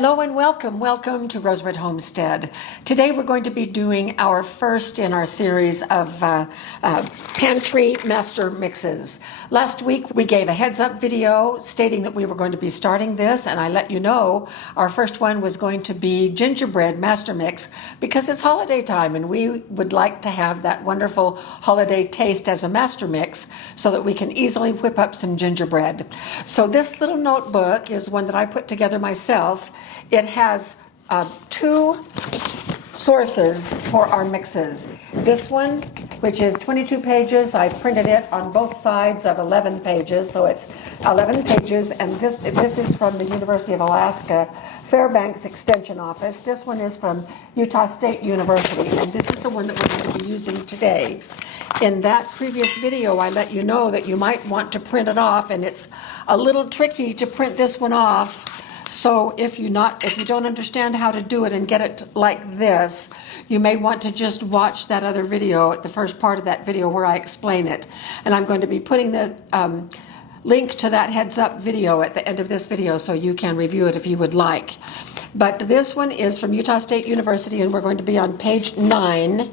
Hello and welcome to Rosewood Homestead. Today we're going to be doing our first in our series of pantry master mixes. Last week we gave a heads up video stating that we were going to be starting this, and I let you know our first one was going to be Gingerbread Master Mix because it's holiday time and we would like to have that wonderful holiday taste as a master mix so that we can easily whip up some gingerbread. So this little notebook is one that I put together myself. It has two sources for our mixes. This one, which is 22 pages, I printed it on both sides of 11 pages, so it's 11 pages, and this is from the University of Alaska Fairbanks Extension Office. This one is from Utah State University, and this is the one that we're going to be using today. In that previous video, I let you know that you might want to print it off, and it's a little tricky to print this one off. So if you don't understand how to do it and get it like this, you may want to just watch that other video, the first part of that video where I explain it. And I'm going to be putting the link to that heads up video at the end of this video so you can review it if you would like. But this one is from Utah State University, and we're going to be on page 9,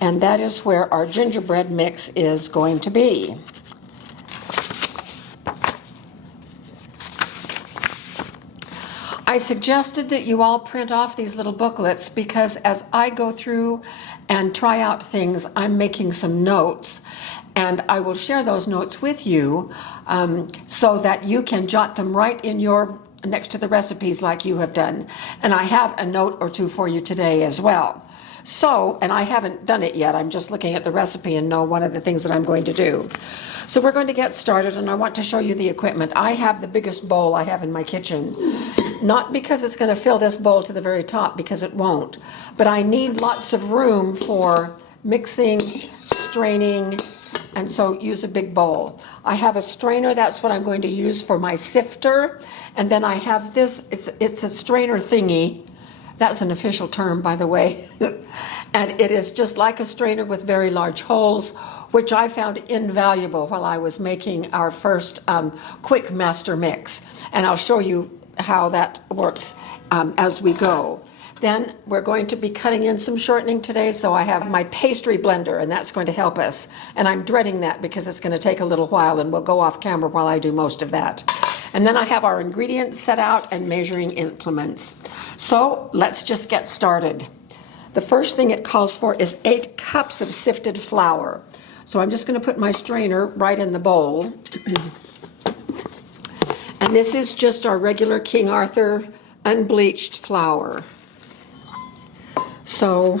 and that is where our gingerbread mix is going to be. I suggested that you all print off these little booklets because as I go through and try out things, I'm making some notes, and I will share those notes with you so that you can jot them right in your next to the recipes like you have done. And I have a note or two for you today as well. So, and I haven't done it yet, I'm just looking at the recipe and know one of the things that I'm going to do. So we're going to get started, and I want to show you the equipment. I have the biggest bowl I have in my kitchen. Not because it's going to fill this bowl to the very top, because it won't, but I need lots of room for mixing, straining, and so use a big bowl. I have a strainer, that's what I'm going to use for my sifter, and then I have this, it's a strainer thingy. That's an official term, by the way. And it is just like a strainer with very large holes, which I found invaluable while I was making our first quick master mix. And I'll show you how that works as we go. Then we're going to be cutting in some shortening today, so I have my pastry blender, and that's going to help us. And I'm dreading that because it's going to take a little while, and we'll go off camera while I do most of that. And then I have our ingredients set out and measuring implements. So let's just get started. The first thing it calls for is 8 cups of sifted flour. So I'm just going to put my strainer right in the bowl. And this is just our regular King Arthur unbleached flour. So,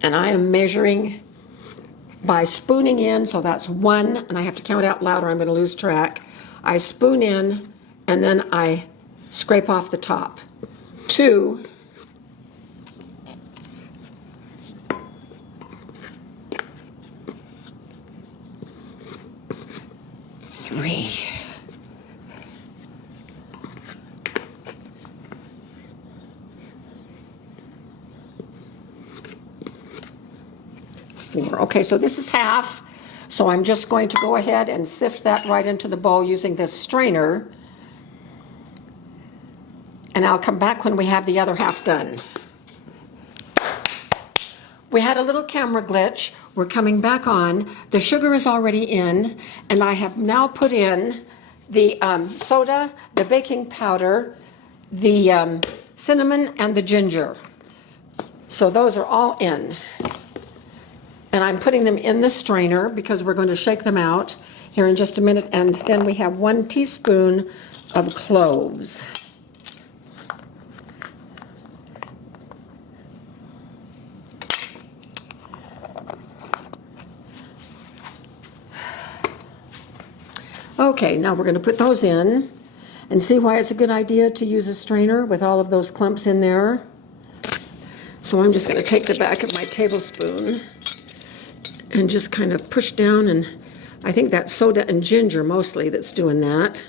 and I am measuring by spooning in, so that's 1, and I have to count out loud or I'm going to lose track. I spoon in, and then I scrape off the top. 2, 3, 4. Okay, so this is half. So I'm just going to go ahead and sift that right into the bowl using this strainer. And I'll come back when we have the other half done. We had a little camera glitch. We're coming back on. The sugar is already in, and I have now put in the soda, the baking powder, the cinnamon, and the ginger. So those are all in. And I'm putting them in the strainer because we're going to shake them out here in just a minute. And then we have 1 teaspoon of cloves. Okay, now we're going to put those in and see why it's a good idea to use a strainer with all of those clumps in there. So I'm just going to take the back of my tablespoon and just kind of push down, and I think that's soda and ginger mostly that's doing that.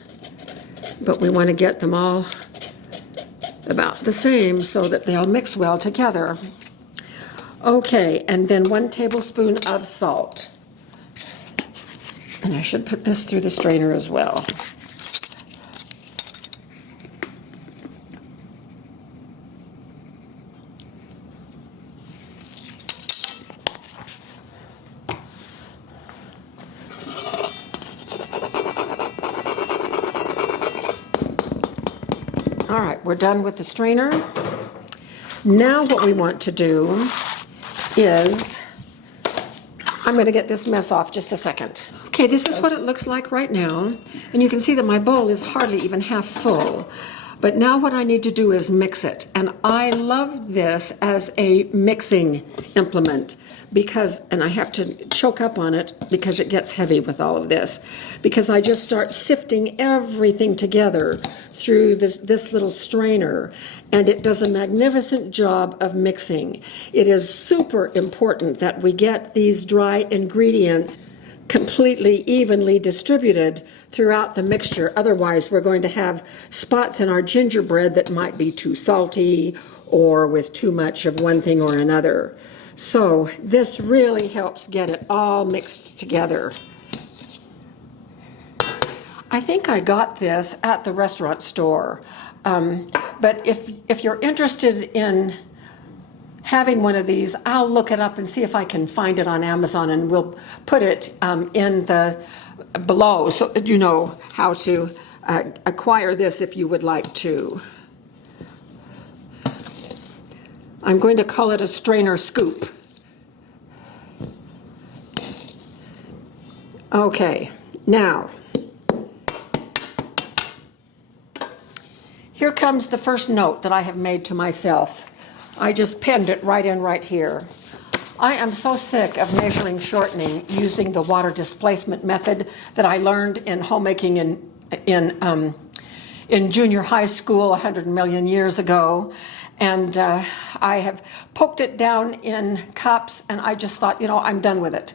But we want to get them all about the same so that they'll mix well together. Okay, and then 1 tablespoon of salt. And I should put this through the strainer as well. All right, we're done with the strainer. Now what we want to do is, I'm going to get this mess off just a second. Okay, this is what it looks like right now. And you can see that my bowl is hardly even half full. But now what I need to do is mix it. And I love this as a mixing implement because, and I have to choke up on it because it gets heavy with all of this, because I just start sifting everything together through this little strainer, and it does a magnificent job of mixing. It is super important that we get these dry ingredients completely evenly distributed throughout the mixture. Otherwise, we're going to have spots in our gingerbread that might be too salty or with too much of one thing or another. So this really helps get it all mixed together. I think I got this at the restaurant store. But if you're interested in having one of these, I'll look it up and see if I can find it on Amazon, and we'll put it in the below so that you know how to acquire this if you would like to. I'm going to call it a strainer scoop. Okay, now here comes the first note that I have made to myself. I just penned it right in right here. I am so sick of measuring shortening using the water displacement method that I learned in homemaking in junior high school 100 million years ago. And I have poked it down in cups, and I just thought, you know, I'm done with it.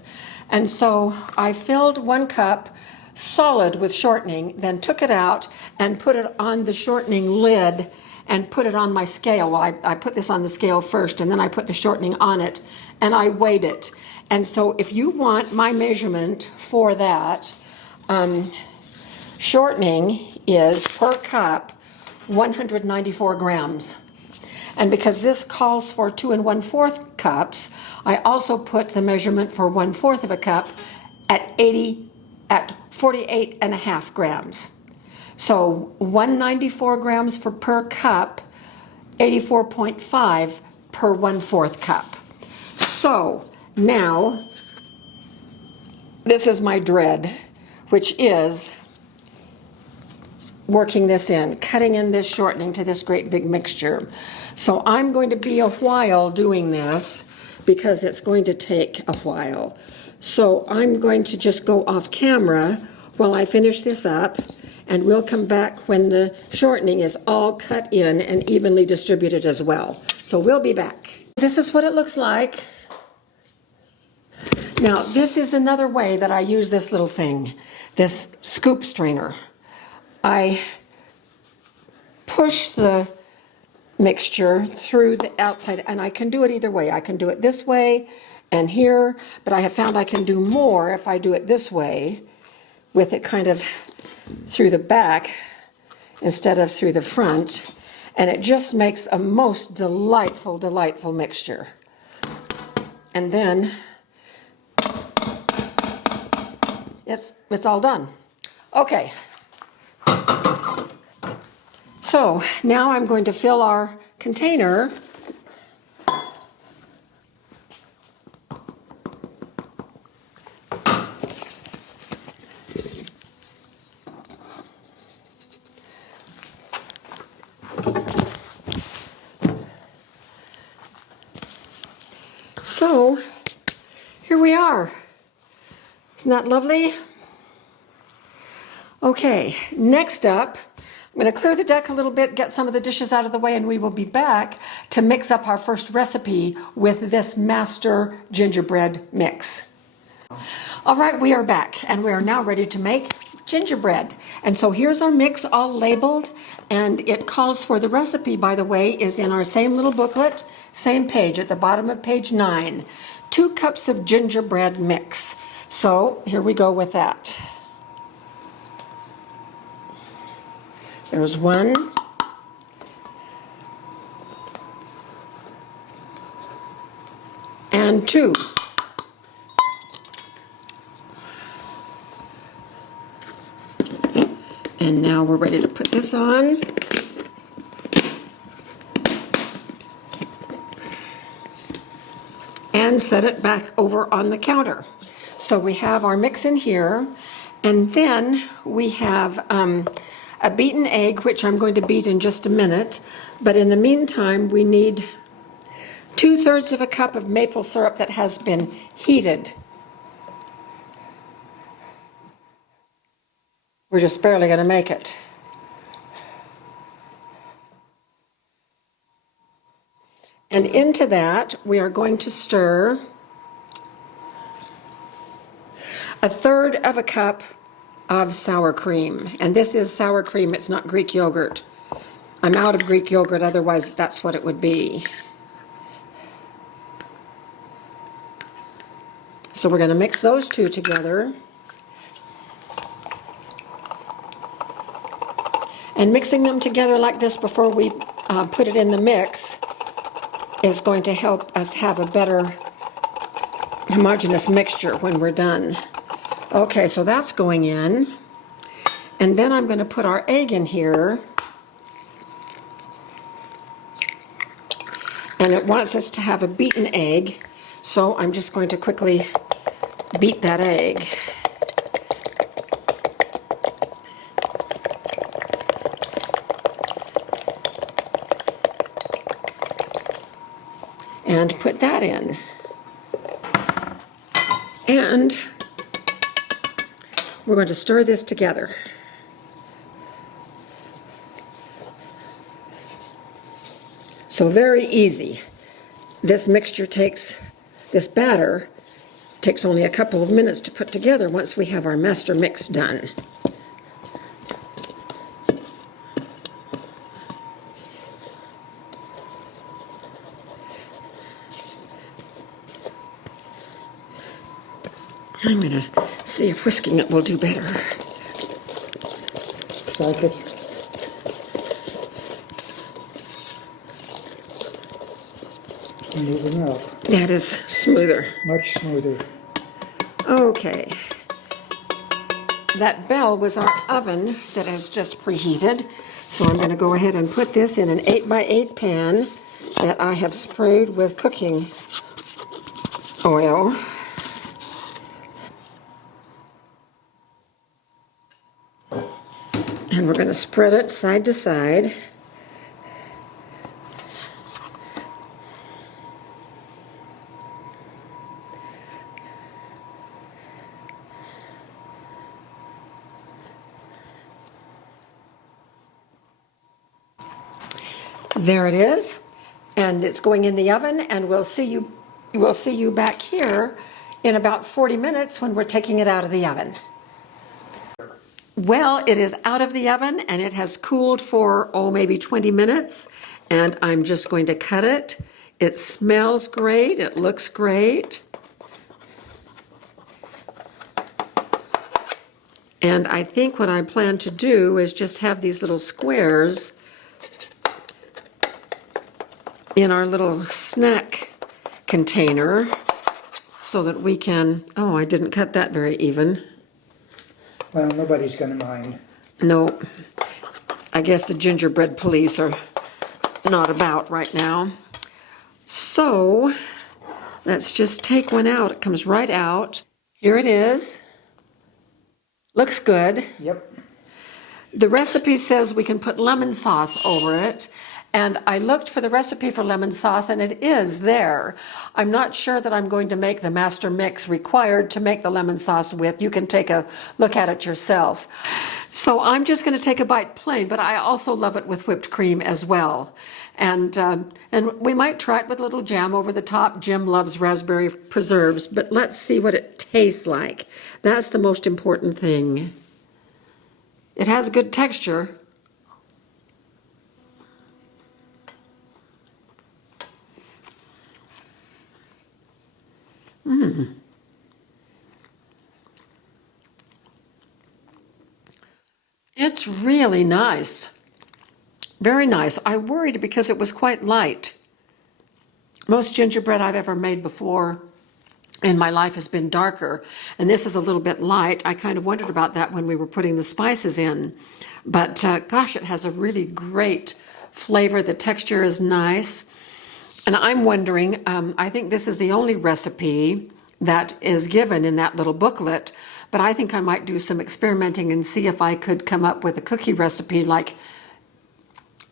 And so I filled 1 cup solid with shortening, then took it out and put it on the shortening lid and put it on my scale. Well, I put this on the scale first, and then I put the shortening on it, and I weighed it. And so if you want my measurement for that, shortening is per cup 194 grams. And because this calls for 2 1/4 cups, I also put the measurement for 1/4 of a cup at 48.5 grams. So 194 grams per cup, 84.5 per 1/4 cup. So now this is my dread, which is working this in, cutting in this shortening to this great big mixture. So I'm going to be a while doing this because it's going to take a while. So I'm going to just go off camera while I finish this up, and we'll come back when the shortening is all cut in and evenly distributed as well. So we'll be back. This is what it looks like. Now, this is another way that I use this little thing, this scoop strainer. I push the mixture through the outside, and I can do it either way. I can do it this way and here, but I have found I can do more if I do it this way, with it kind of through the back instead of through the front, and it just makes a most delightful, delightful mixture. And then it's all done. Okay. So now I'm going to fill our container . So here we are. Isn't that lovely? Okay, next up, I'm going to clear the deck a little bit, get some of the dishes out of the way, and we will be back to mix up our first recipe with this master gingerbread mix. All right, we are back, and we are now ready to make gingerbread. And so here's our mix all labeled, and it calls for the recipe, by the way, is in our same little booklet, same page at the bottom of page 9. 2 cups of gingerbread mix. So here we go with that. There's 1. And 2. And now we're ready to put this on. and set it back over on the counter. So we have our mix in here, and then we have a beaten egg, which I'm going to beat in just a minute. But in the meantime, we need 2/3 of a cup of maple syrup that has been heated. We're just barely going to make it. And into that, we are going to stir 1/3 of a cup of sour cream. And this is sour cream, it's not Greek yogurt. I'm out of Greek yogurt, otherwise that's what it would be. So we're going to mix those two together. And mixing them together like this before we put it in the mix is going to help us have a better homogeneous mixture when we're done. Okay, so that's going in. And then I'm going to put our egg in here. And it wants us to have a beaten egg, so I'm just going to quickly beat that egg. And put that in. And we're going to stir this together. So very easy. This mixture this batter takes only a couple of minutes to put together once we have our master mix done. I'm going to see if whisking it will do better. Like it. Moving up. That is smoother. Much smoother. Okay. That bell was our oven that has just preheated. So I'm going to go ahead and put this in an 8x8 pan that I have sprayed with cooking oil. And we're going to spread it side to side. There it is, and it's going in the oven, and we'll see you back here in about 40 minutes when we're taking it out of the oven. Well, it is out of the oven and it has cooled for, maybe 20 minutes, and I'm just going to cut it. It smells great, it looks great. And I think what I plan to do is just have these little squares in our little snack container so that we can, I didn't cut that very even. Well, nobody's going to mind. No, I guess the gingerbread police are not about right now. So let's just take one out. It comes right out. Here it is. Looks good. Yep. The recipe says we can put lemon sauce over it. And I looked for the recipe for lemon sauce, and it is there. I'm not sure that I'm going to make the master mix required to make the lemon sauce with. You can take a look at it yourself. So I'm just going to take a bite plain, but I also love it with whipped cream as well. And we might try it with a little jam over the top. Jim loves raspberry preserves, but let's see what it tastes like. That's the most important thing. It has a good texture. It's really nice. Very nice. I worried because it was quite light. Most gingerbread I've ever made before in my life has been darker, and this is a little bit light. I kind of wondered about that when we were putting the spices in. But gosh, it has a really great flavor. The texture is nice. And I'm wondering, I think this is the only recipe that is given in that little booklet, but I think I might do some experimenting and see if I could come up with a cookie recipe like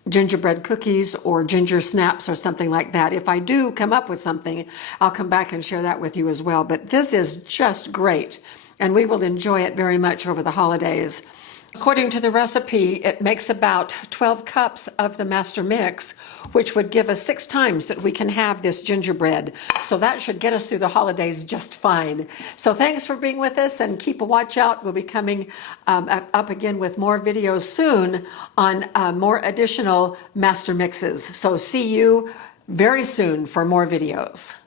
gingerbread cookies or ginger snaps or something like that. If I do come up with something, I'll come back and share that with you as well. But this is just great, and we will enjoy it very much over the holidays. According to the recipe, it makes about 12 cups of the master mix, which would give us 6 times that we can have this gingerbread. So that should get us through the holidays just fine. So thanks for being with us, and keep a watch out. We'll be coming up again with more videos soon on more additional master mixes. So see you very soon for more videos.